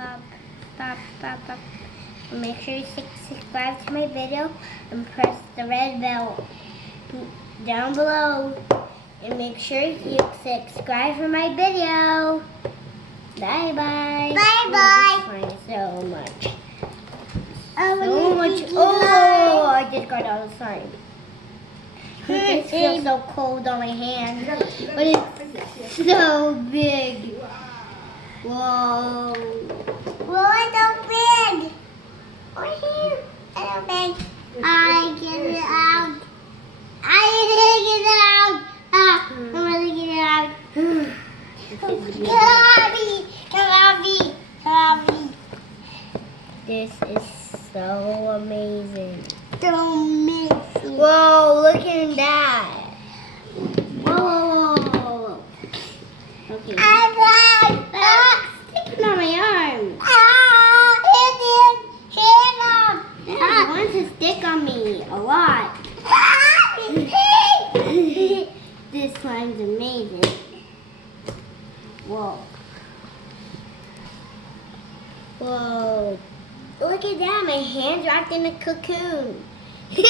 pop. Make sure you subscribe to my video and press the red bell down below. And make sure you subscribe for my video. Bye bye. Bye bye. So much. So much. Oh, I just got all the slime. It feels so cold on my hand, but it's so big. Whoa. Whoa, it's so big. Oh, here. It's so big. I get it out. I get it out. I'm gonna get it out. Come on. This is so amazing. Don't miss it. Whoa, look at that. Whoa. Okay. I'm Sticking on my arm. It wants to stick on me a lot. This slime's amazing. Whoa. Whoa. Look at that. My hand's wrapped in a cocoon. Okay.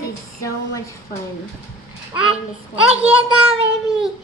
This is so much fun. I get that, baby.